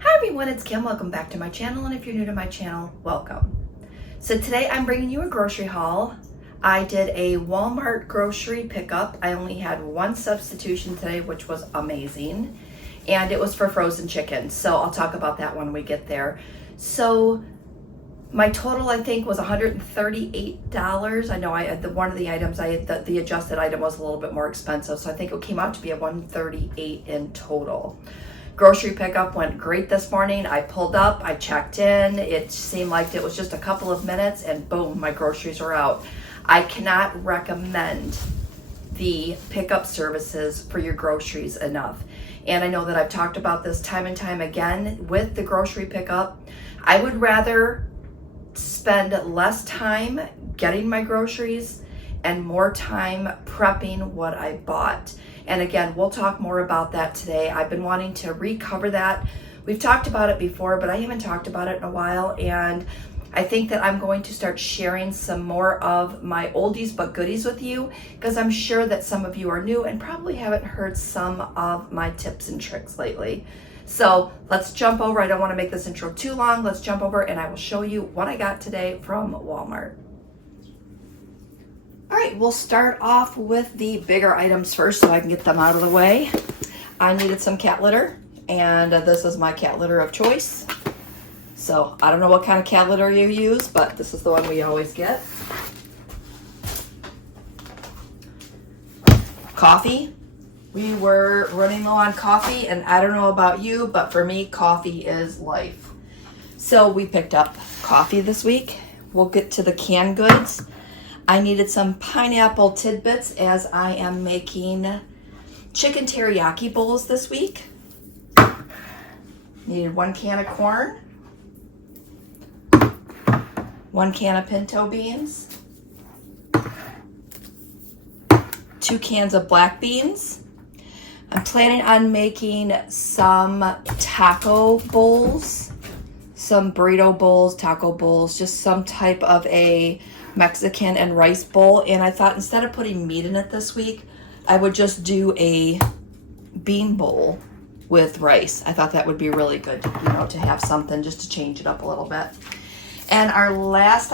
Hi everyone, it's Kim. Welcome back to my channel, and if you're new to my channel, welcome. So today I'm bringing you a grocery haul. I did a Walmart grocery pickup. I only had one substitution today, which was amazing, and it was for frozen chicken. So I'll talk about that when we get there. So my total, I think, was $138. I know one of the items, the adjusted item was a little bit more expensive, so I think it came out to be a $138 in total. Grocery pickup went great this morning. I pulled up, I checked in. It seemed like it was just a couple of minutes and boom, my groceries are out. I cannot recommend the pickup services for your groceries enough. And I know that I've talked about this time and time again with the grocery pickup. I would rather spend less time getting my groceries and more time prepping what I bought. And again, we'll talk more about that today. I've been wanting to recover that. We've talked about it before, but I haven't talked about it in a while. And I think that I'm going to start sharing some more of my oldies but goodies with you, because I'm sure that some of you are new and probably haven't heard some of my tips and tricks lately. So let's jump over. I don't want to make this intro too long. Let's jump over and I will show you what I got today from Walmart. All right, we'll start off with the bigger items first so I can get them out of the way. I needed some cat litter, and this is my cat litter of choice. So I don't know what kind of cat litter you use, but this is the one we always get. Coffee. We were running low on coffee, and I don't know about you, but for me, coffee is life. So we picked up coffee this week. We'll get to the canned goods. I needed some pineapple tidbits as I am making chicken teriyaki bowls this week. Needed 1 can of corn, 1 can of pinto beans, 2 cans of black beans. I'm planning on making some taco bowls, some burrito bowls, taco bowls, just some type of a Mexican and rice bowl. And I thought instead of putting meat in it this week, I would just do a bean bowl with rice. I thought that would be really good, to have something just to change it up a little bit. And our last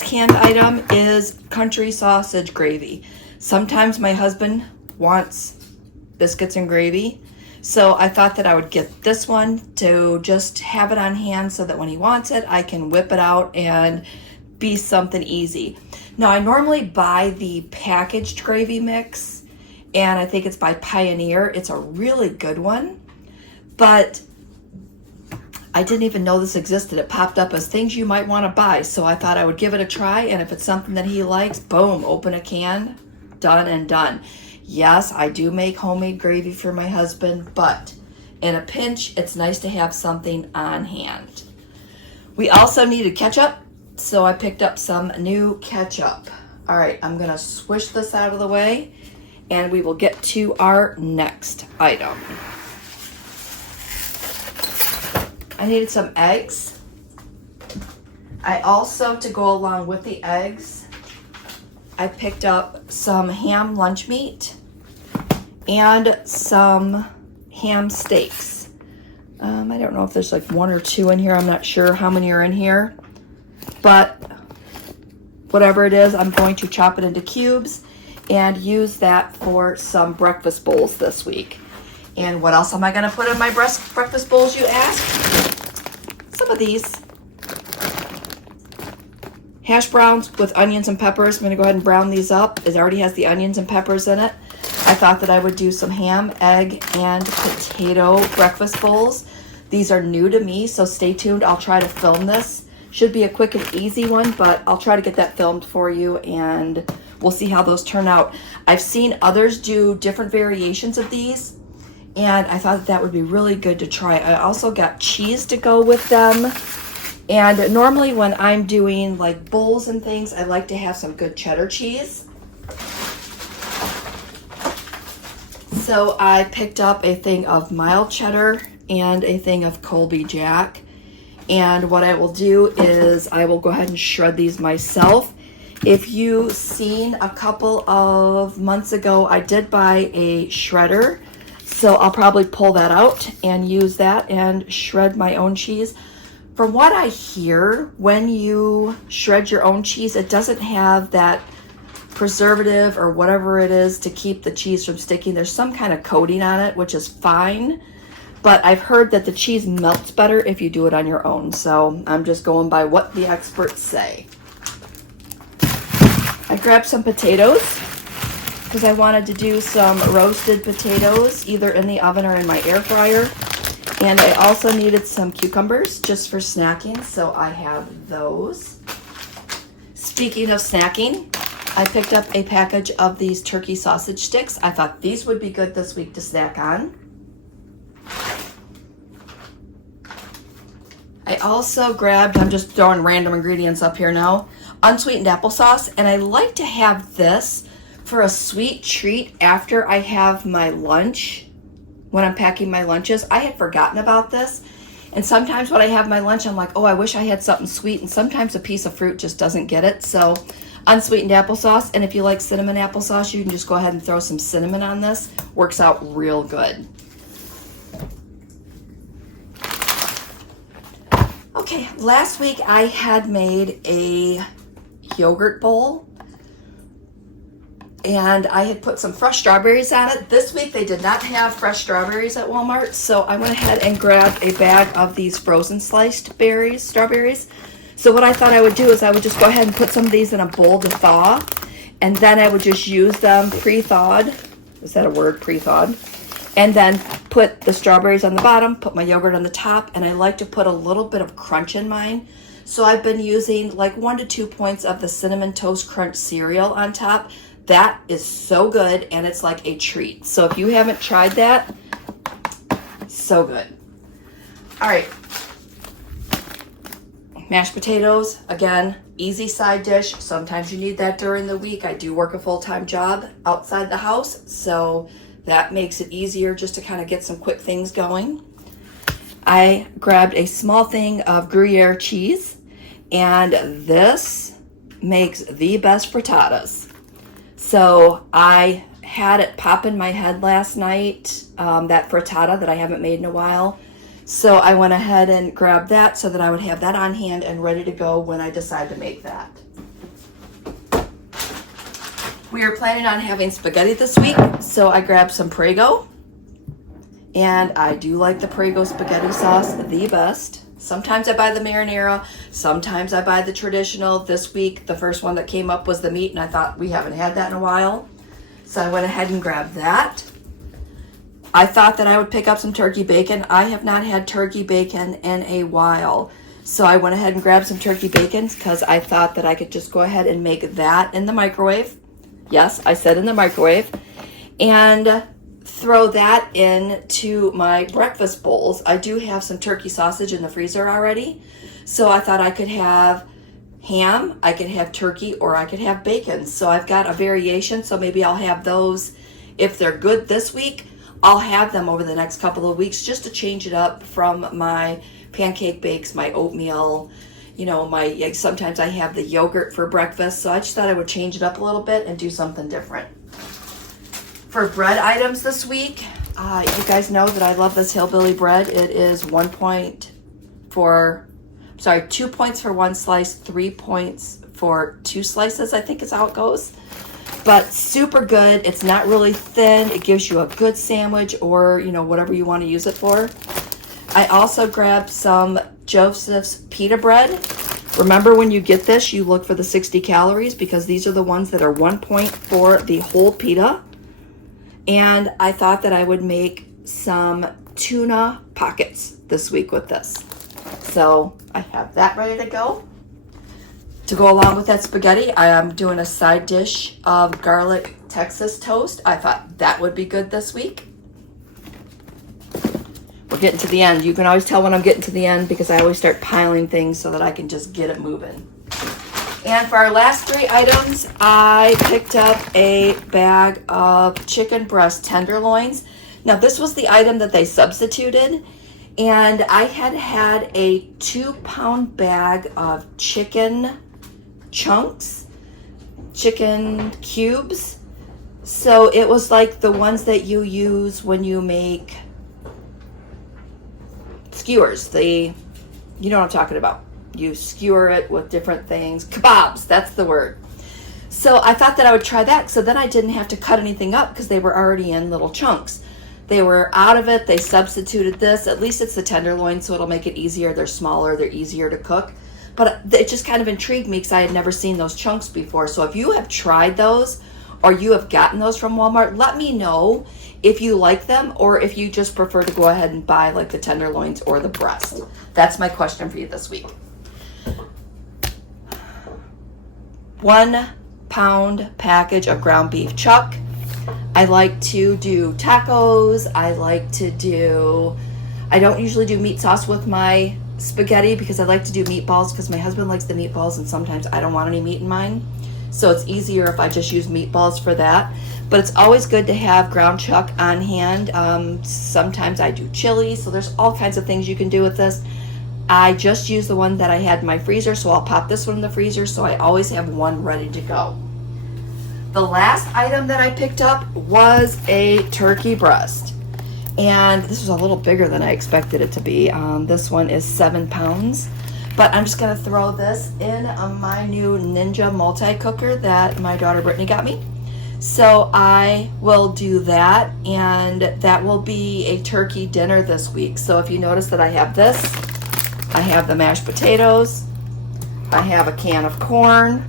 canned item is country sausage gravy. Sometimes my husband wants biscuits and gravy, so I thought that I would get this one to just have it on hand so that when he wants it, I can whip it out and be something easy. Now, I normally buy the packaged gravy mix, and I think it's by Pioneer. It's a really good one, but I didn't even know this existed. It popped up as things you might want to buy, so I thought I would give it a try, and if it's something that he likes, boom, open a can, done and done. Yes, I do make homemade gravy for my husband, but in a pinch, it's nice to have something on hand. We also needed ketchup, so I picked up some new ketchup. All right, I'm gonna swish this out of the way and we will get to our next item. I needed some eggs. I also, to go along with the eggs, I picked up some ham lunch meat and some ham steaks. I don't know if there's like 1 or 2 in here. I'm not sure how many are in here. But whatever it is, I'm going to chop it into cubes and use that for some breakfast bowls this week. And what else am I going to put in my breakfast bowls, you ask? Some of these. Hash browns with onions and peppers. I'm going to go ahead and brown these up. It already has the onions and peppers in it. I thought that I would do some ham, egg, and potato breakfast bowls. These are new to me, so stay tuned. I'll try to film this. Should be a quick and easy one, but I'll try to get that filmed for you, and we'll see how those turn out. I've seen others do different variations of these, and I thought that would be really good to try. I also got cheese to go with them, and normally when I'm doing like bowls and things, I like to have some good cheddar cheese. So I picked up a thing of mild cheddar and a thing of Colby Jack. And what I will do is I will go ahead and shred these myself. If you've seen a couple of months ago, I did buy a shredder. So I'll probably pull that out and use that and shred my own cheese. From what I hear, when you shred your own cheese, it doesn't have that preservative or whatever it is to keep the cheese from sticking. There's some kind of coating on it, which is fine. But I've heard that the cheese melts better if you do it on your own. So I'm just going by what the experts say. I grabbed some potatoes because I wanted to do some roasted potatoes either in the oven or in my air fryer. And I also needed some cucumbers just for snacking, so I have those. Speaking of snacking, I picked up a package of these turkey sausage sticks. I thought these would be good this week to snack on. I also grabbed, I'm just throwing random ingredients up here now, unsweetened applesauce, and I like to have this for a sweet treat after I have my lunch. When I'm packing my lunches, I had forgotten about this. And sometimes when I have my lunch, I'm like, oh, I wish I had something sweet. And sometimes a piece of fruit just doesn't get it. So unsweetened applesauce. And if you like cinnamon applesauce, you can just go ahead and throw some cinnamon on this. Works out real good. Okay, last week I had made a yogurt bowl. And I had put some fresh strawberries on it. This week they did not have fresh strawberries at Walmart, so I went ahead and grabbed a bag of these frozen sliced strawberries. So what I thought I would do is I would just go ahead and put some of these in a bowl to thaw, and then I would just use them pre-thawed. Is that a word, pre-thawed? And then put the strawberries on the bottom, put my yogurt on the top, and I like to put a little bit of crunch in mine. So I've been using like 1 to 2 points of the Cinnamon Toast Crunch cereal on top. That is so good, and it's like a treat. So if you haven't tried that, so good. All right. Mashed potatoes, again, easy side dish. Sometimes you need that during the week. I do work a full-time job outside the house, so that makes it easier just to kind of get some quick things going. I grabbed a small thing of Gruyere cheese, and this makes the best frittatas. So I had it pop in my head last night, that frittata that I haven't made in a while. So I went ahead and grabbed that so that I would have that on hand and ready to go when I decide to make that. We are planning on having spaghetti this week, so I grabbed some Prego. And I do like the Prego spaghetti sauce the best. Sometimes I buy the marinara, sometimes I buy the traditional. This week, the first one that came up was the meat, and I thought we haven't had that in a while. So I went ahead and grabbed that. I thought that I would pick up some turkey bacon. I have not had turkey bacon in a while. So I went ahead and grabbed some turkey bacon because I thought that I could just go ahead and make that in the microwave. Yes, I said in the microwave. And throw that into my breakfast bowls. I do have some turkey sausage in the freezer already. So I thought I could have ham, I could have turkey, or I could have bacon. So I've got a variation. So maybe I'll have those. If they're good this week, I'll have them over the next couple of weeks just to change it up from my pancake bakes, my oatmeal, you know, sometimes I have the yogurt for breakfast. So I just thought I would change it up a little bit and do something different. For bread items this week, you guys know that I love this hillbilly bread. It is 2 points for 1 slice, 3 points for 2 slices, I think is how it goes. But super good. It's not really thin. It gives you a good sandwich or, you know, whatever you want to use it for. I also grabbed some Joseph's pita bread. Remember, when you get this, you look for the 60 calories because these are the ones that are 1 point for the whole pita. And I thought that I would make some tuna pockets this week with this. So I have that ready to go. To go along with that spaghetti, I am doing a side dish of garlic Texas toast. I thought that would be good this week. We're getting to the end. You can always tell when I'm getting to the end because I always start piling things so that I can just get it moving. And for our last 3 items, I picked up a bag of chicken breast tenderloins. Now, this was the item that they substituted, and I had a 2-pound bag of chicken chunks, chicken cubes, So it was like the ones that you use when you make skewers. You know what I'm talking about. You skewer it with different things. Kebabs, that's the word. So I thought that I would try that, so then I didn't have to cut anything up because they were already in little chunks. They were out of it. They substituted this. At least it's the tenderloin, so it'll make it easier. They're smaller. They're easier to cook. But it just kind of intrigued me because I had never seen those chunks before. So if you have tried those or you have gotten those from Walmart, let me know if you like them or if you just prefer to go ahead and buy like the tenderloins or the breast. That's my question for you this week. 1 pound package of ground beef chuck. I like to do tacos. I don't usually do meat sauce with my spaghetti because I like to do meatballs because my husband likes the meatballs and sometimes I don't want any meat in mine. So it's easier if I just use meatballs for that. But it's always good to have ground chuck on hand. Sometimes I do chili, so there's all kinds of things you can do with this. I just used the one that I had in my freezer, so I'll pop this one in the freezer so I always have one ready to go. The last item that I picked up was a turkey breast. And this was a little bigger than I expected it to be. This one is 7 pounds. But I'm just going to throw this in my new Ninja multi-cooker that my daughter Brittany got me. So I will do that, and that will be a turkey dinner this week. So if you notice that I have this, I have the mashed potatoes, I have a can of corn,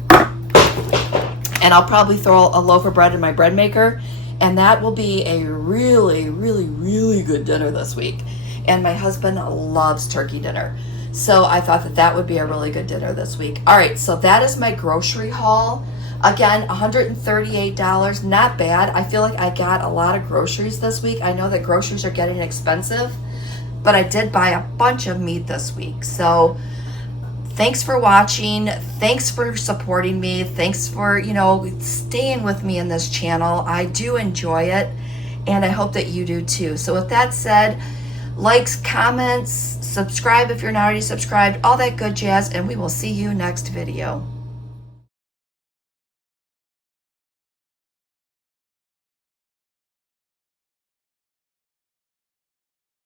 and I'll probably throw a loaf of bread in my bread maker, and that will be a really, really, really good dinner this week. And my husband loves turkey dinner. So I thought that that would be a really good dinner this week. All right, so that is my grocery haul. Again, $138, not bad. I feel like I got a lot of groceries this week. I know that groceries are getting expensive, but I did buy a bunch of meat this week. So thanks for watching. Thanks for supporting me. Thanks for, staying with me in this channel. I do enjoy it, and I hope that you do too. So with that said, likes, comments, subscribe if you're not already subscribed, all that good jazz, and we will see you next video.